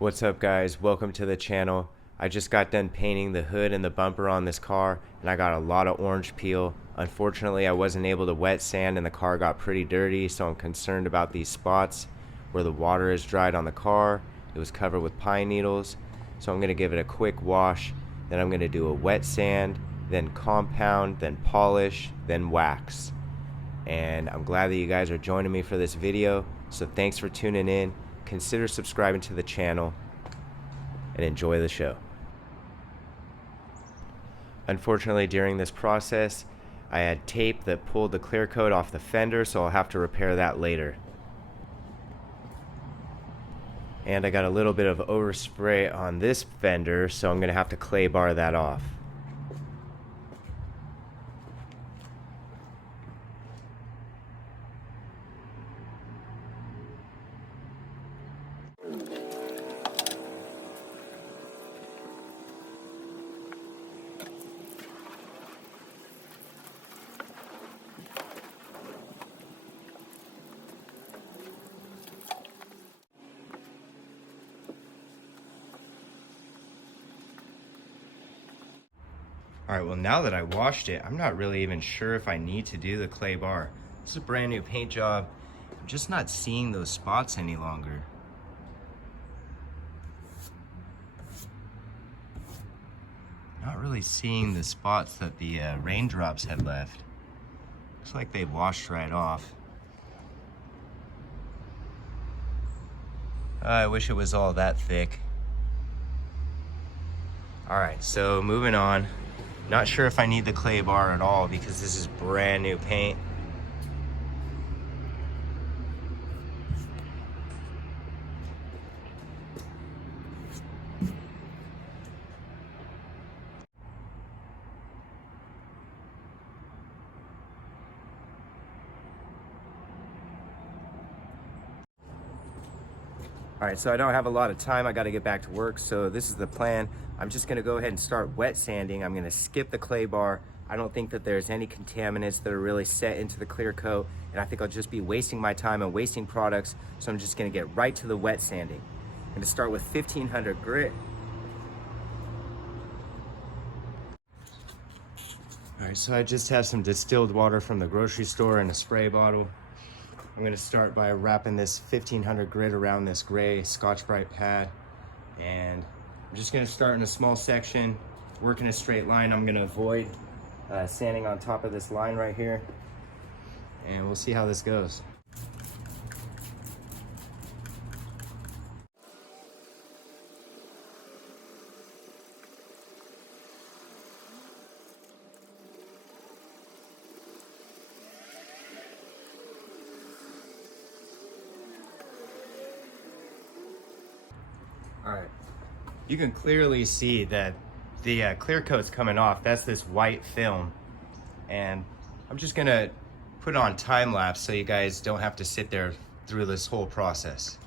What's up guys, welcome to the channel. I just got done painting the hood and the bumper on this car and I got a lot of orange peel. Unfortunately I wasn't able to wet sand and the car got pretty dirty, so I'm concerned about these spots where the water is dried on the car. It was covered with pine needles, so I'm going to give it a quick wash, then I'm going to do a wet sand, then compound, then polish, then wax. And I'm glad that you guys are joining me for this video, so thanks for tuning in. Consider subscribing to the channel and enjoy the show. Unfortunately, during this process I had tape that pulled the clear coat off the fender, so I'll have to repair that later. And I got a little bit of overspray on this fender, so I'm gonna have to clay bar that off. Alright, well now that I washed it, I'm not really even sure if I need to do the clay bar. This is a brand new paint job. I'm just not seeing those spots any longer. Not really seeing the spots that the raindrops had left. Looks like they washed right off. I wish it was all that thick. Alright, so moving on. Not sure if I need the clay bar at all because this is brand new paint. Alright, so I don't have a lot of time. I got to get back to work, so this is the plan. I'm just going to go ahead and start wet sanding. I'm going to skip the clay bar. I don't think that there's any contaminants that are really set into the clear coat, and I think I'll just be wasting my time and wasting products, so I'm just going to get right to the wet sanding. I'm going to start with 1500 grit. Alright, so I just have some distilled water from the grocery store in a spray bottle. I'm going to start by wrapping this 1500 grit around this gray Scotch-Brite pad, and I'm just going to start in a small section, work in a straight line. I'm going to avoid sanding on top of this line right here, and we'll see how this goes. All right, you can clearly see that the clear coat's coming off. That's this white film, and I'm just gonna put it on time lapse so you guys don't have to sit there through this whole process.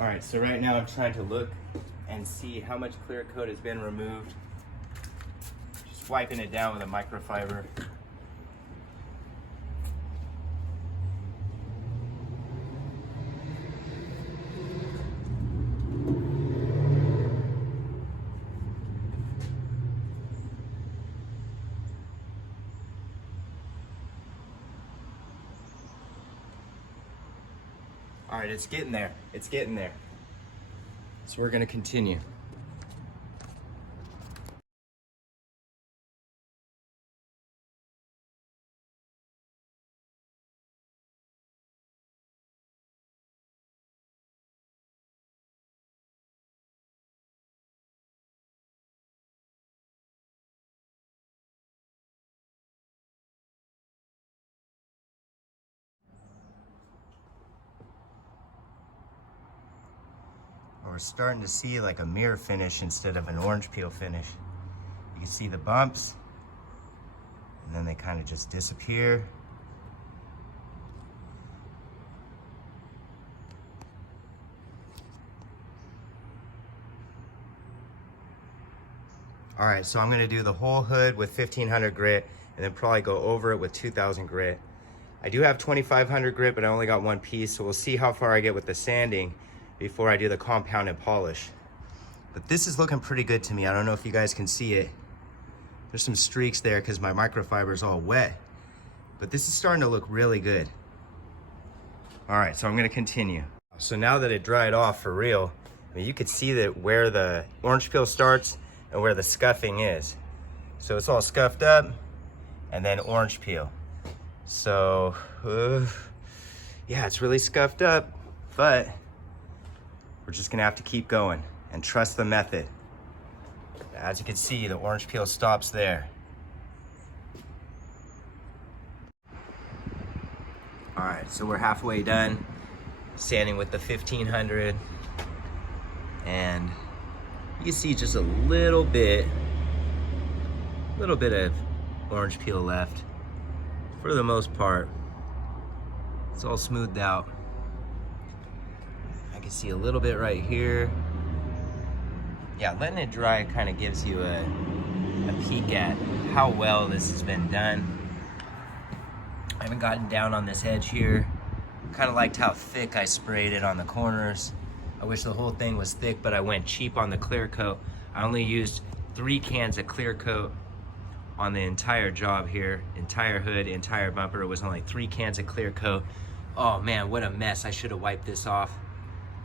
All right, so right now I'm trying to look and see how much clear coat has been removed. Just wiping it down with a microfiber. All right, it's getting there. It's getting there. So we're gonna continue. We're starting to see like a mirror finish instead of an orange peel finish. You can see the bumps, and then they kind of just disappear. All right, so I'm gonna do the whole hood with 1500 grit and then probably go over it with 2000 grit. I do have 2500 grit, but I only got one piece, so we'll see how far I get with the sanding before I do the compound and polish. But this is looking pretty good to me. I don't know if you guys can see it. There's some streaks there because my microfiber is all wet, but this is starting to look really good. All right, so I'm gonna continue. So now that it dried off for real, I mean, you could see that where the orange peel starts and where the scuffing is. So it's all scuffed up and then orange peel. So, yeah, it's really scuffed up, but we're just gonna have to keep going and trust the method. As you can see, the orange peel stops there. All right, so we're halfway done sanding with the 1500, and you can see just a little bit of orange peel left. For the most part, it's all smoothed out. I can see a little bit right here. Yeah, letting it dry kind of gives you a peek at how well this has been done. I haven't gotten down on this edge here. Kind of liked how thick I sprayed it on the corners. I wish the whole thing was thick, but I went cheap on the clear coat. I only used 3 cans of clear coat on the entire job here. Entire hood, entire bumper. It was only 3 cans of clear coat. Oh man, what a mess. I should have wiped this off.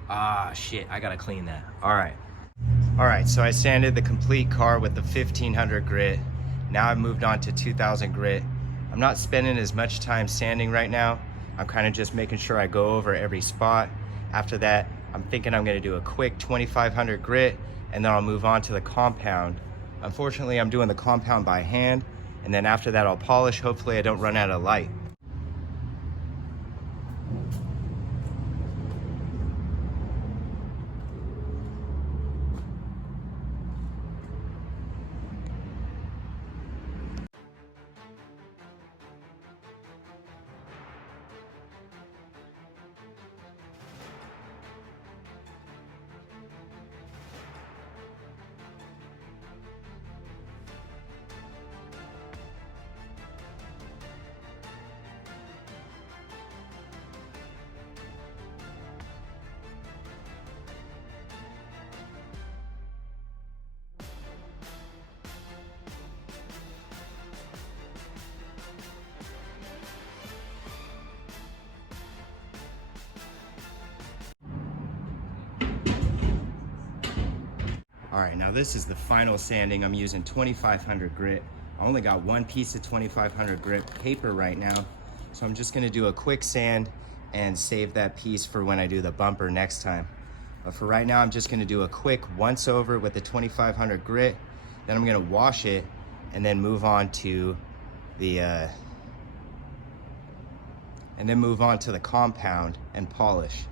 Ah, shit, I gotta clean that. All right, so I sanded the complete car with the 1500 grit. Now I've moved on to 2000 grit. I'm not spending as much time sanding right now. I'm kind of just making sure I go over every spot. After that, I'm thinking I'm gonna do a quick 2500 grit, and then I'll move on to the compound. Unfortunately, I'm doing the compound by hand, and then after that I'll polish. Hopefully I don't run out of light. All right, now this is the final sanding. I'm using 2500 grit. I only got one piece of 2500 grit paper right now, so I'm just gonna do a quick sand and save that piece for when I do the bumper next time. But for right now, I'm just gonna do a quick once over with the 2500 grit, then I'm gonna wash it and then move on to the compound and polish.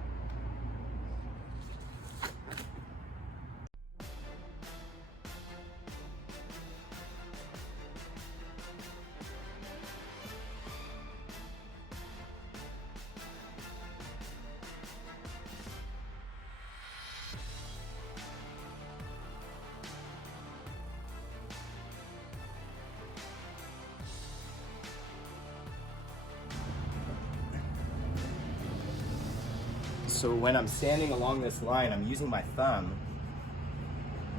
So when I'm sanding along this line, I'm using my thumb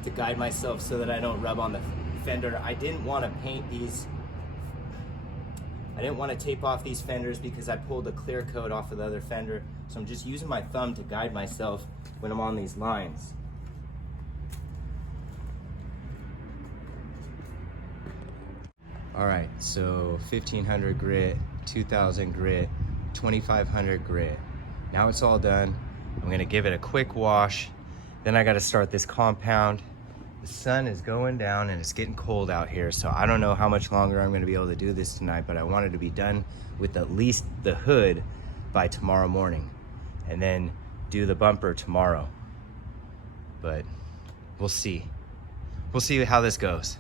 to guide myself so that I don't rub on the fender. I didn't want to paint these. I didn't want to tape off these fenders because I pulled the clear coat off of the other fender. So I'm just using my thumb to guide myself when I'm on these lines. All right, so 1500 grit, 2000 grit, 2500 grit. Now it's all done. I'm gonna give it a quick wash. Then I gotta start this compound. The sun is going down and it's getting cold out here, so I don't know how much longer I'm gonna be able to do this tonight, but I wanted to be done with at least the hood by tomorrow morning and then do the bumper tomorrow. But we'll see. We'll see how this goes.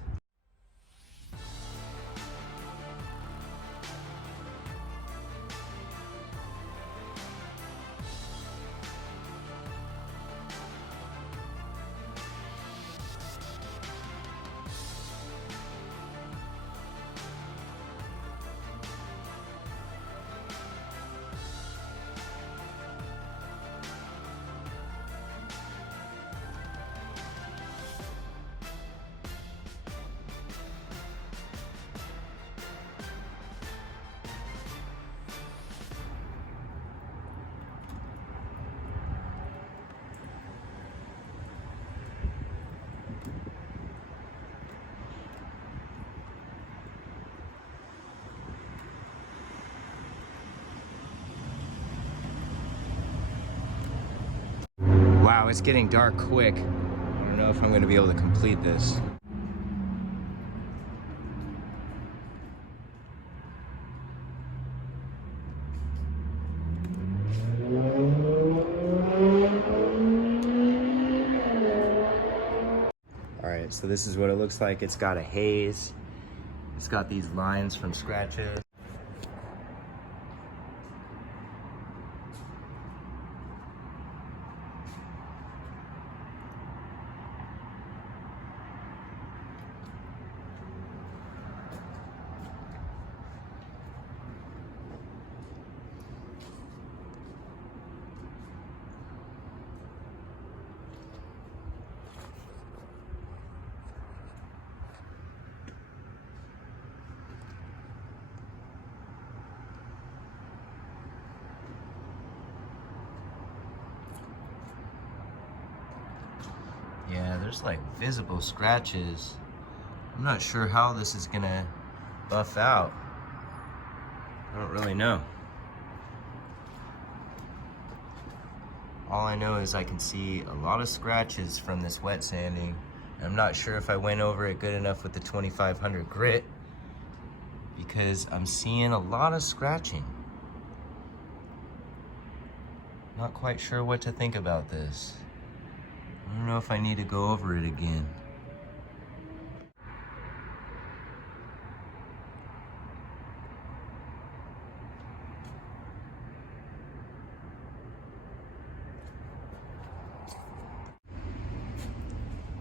Wow, it's getting dark quick. I don't know if I'm gonna be able to complete this. All right, so this is what it looks like. It's got a haze. It's got these lines from scratches. Yeah, there's like visible scratches. I'm not sure how this is gonna buff out. I don't really know. All I know is I can see a lot of scratches from this wet sanding. I'm not sure if I went over it good enough with the 2500 grit because I'm seeing a lot of scratching. Not quite sure what to think about this. I don't know if I need to go over it again.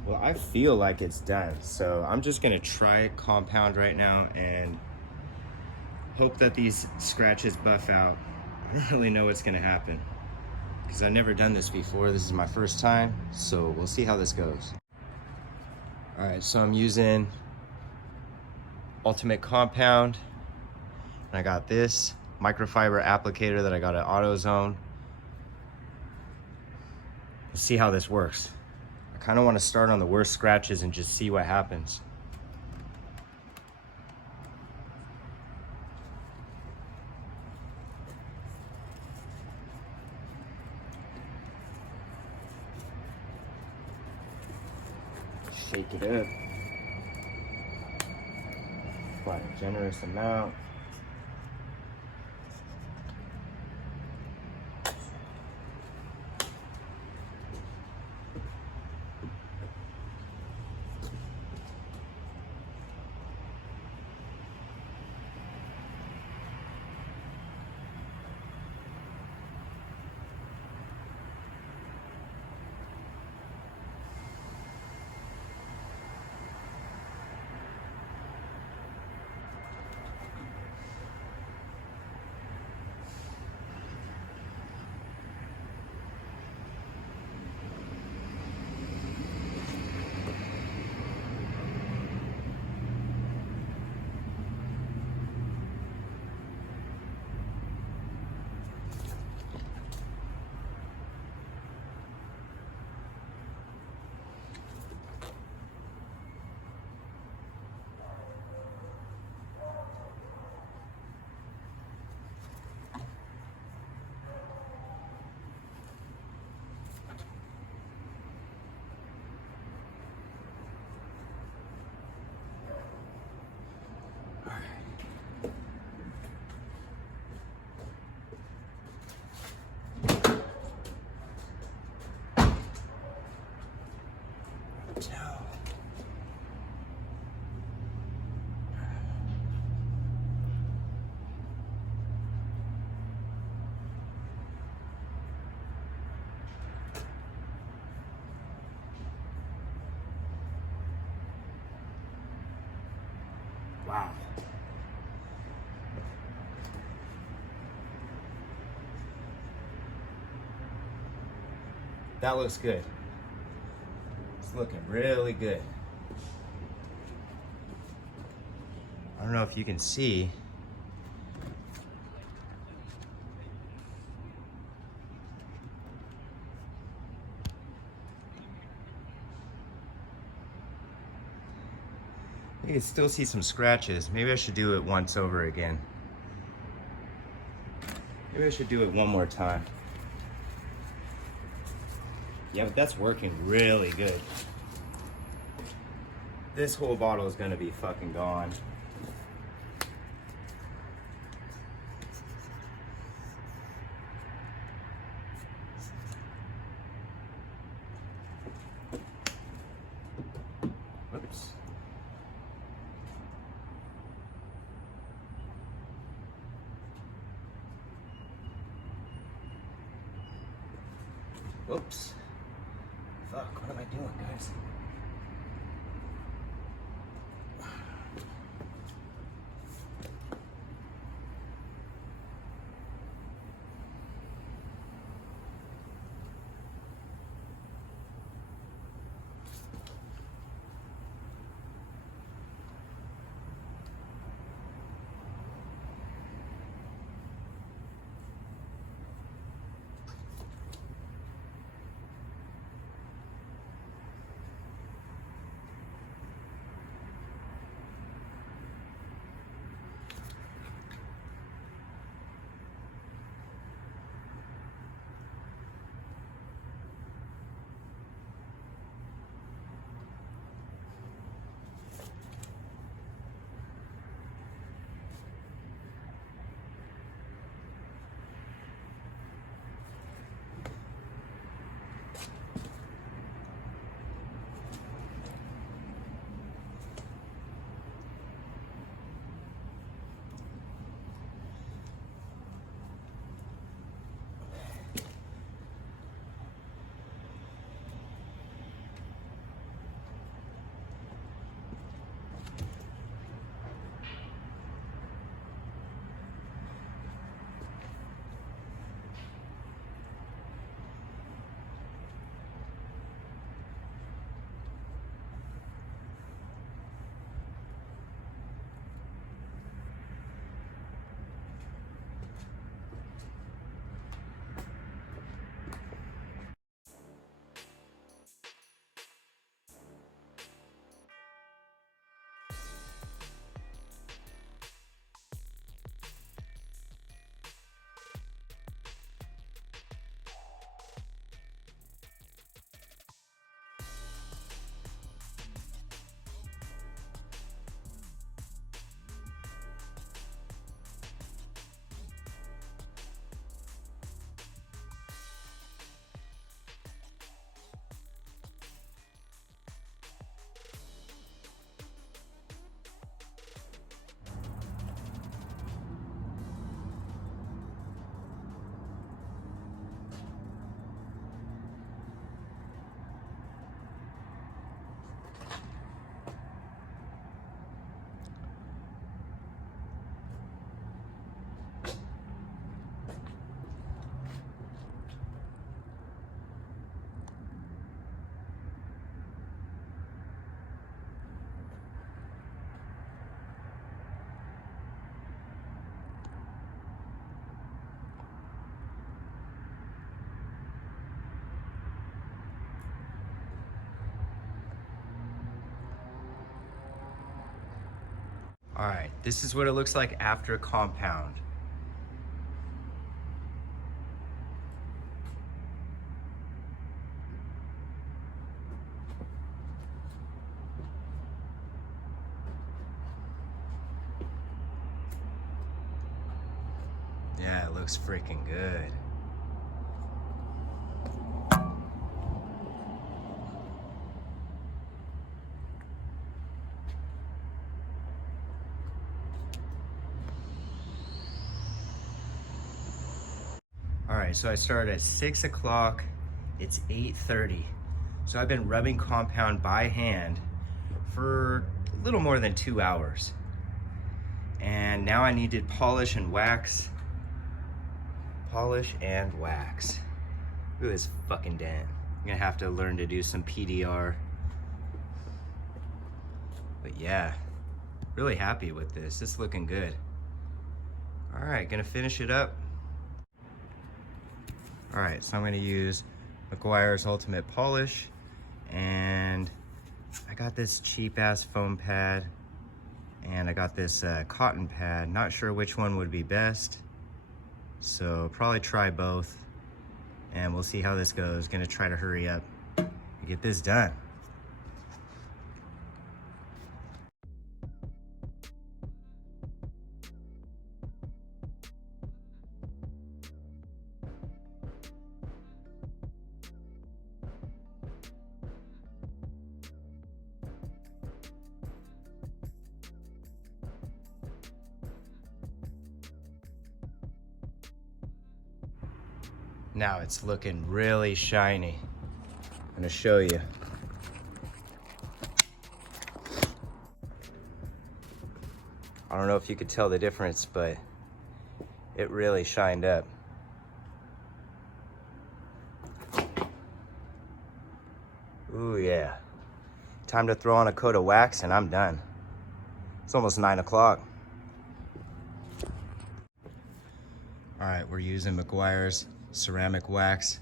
Well, I feel like it's done, so I'm just gonna try compound right now and hope that these scratches buff out. I don't really know what's gonna happen because I've never done this before. This is my first time, so we'll see how this goes. All right, so I'm using Ultimate Compound, and I got this microfiber applicator that I got at AutoZone. Let's see how this works. I kind of want to start on the worst scratches and just see what happens. Shake it up. Quite a generous amount. Wow. That looks good. It's looking really good. I don't know if you can see. You can still see some scratches. Maybe I should do it once over again. Maybe I should do it one more time. Yeah, but that's working really good. This whole bottle is gonna be fucking gone. Whoops. Whoops. Fuck, what am I doing, guys? All right, this is what it looks like after compound. Yeah, it looks freaking good. All right, so I started at 6 o'clock. It's 8:30. So I've been rubbing compound by hand for a little more than 2 hours. And now I need to polish and wax. Polish and wax. Look at this fucking dent. I'm gonna have to learn to do some PDR. But yeah, really happy with this. It's looking good. All right, gonna finish it up. All right, so I'm gonna use McGuire's Ultimate Polish, and I got this cheap ass foam pad, and I got this cotton pad. Not sure which one would be best, so probably try both and we'll see how this goes. Gonna try to hurry up and get this done. Now it's looking really shiny. I'm gonna show you. I don't know if you could tell the difference, but it really shined up. Ooh, yeah. Time to throw on a coat of wax and I'm done. It's almost 9 o'clock. All right, we're using McGuire's ceramic wax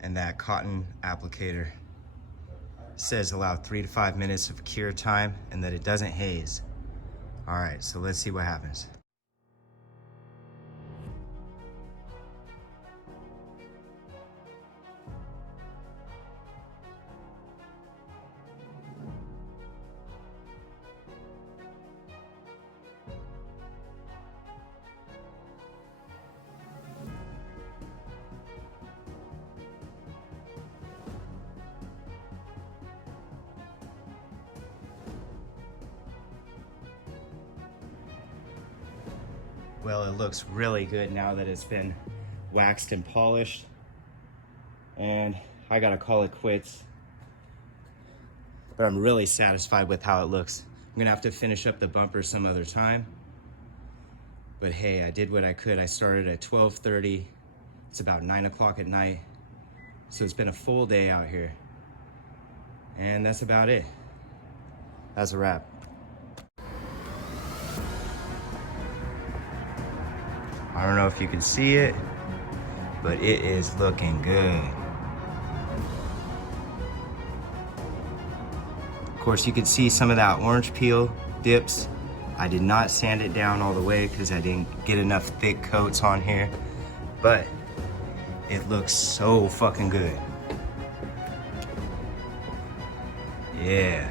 and that cotton applicator. It says allow 3 to 5 minutes of cure time and that it doesn't haze. All right, so let's see what happens. Well, it looks really good now that it's been waxed and polished. And I gotta call it quits. But I'm really satisfied with how it looks. I'm gonna have to finish up the bumper some other time. But hey, I did what I could. I started at 12:30. It's about 9 o'clock at night. So it's been a full day out here. And that's about it. That's a wrap. I don't know if you can see it, but it is looking good. Of course, you can see some of that orange peel dips. I did not sand it down all the way because I didn't get enough thick coats on here, but it looks so fucking good. Yeah.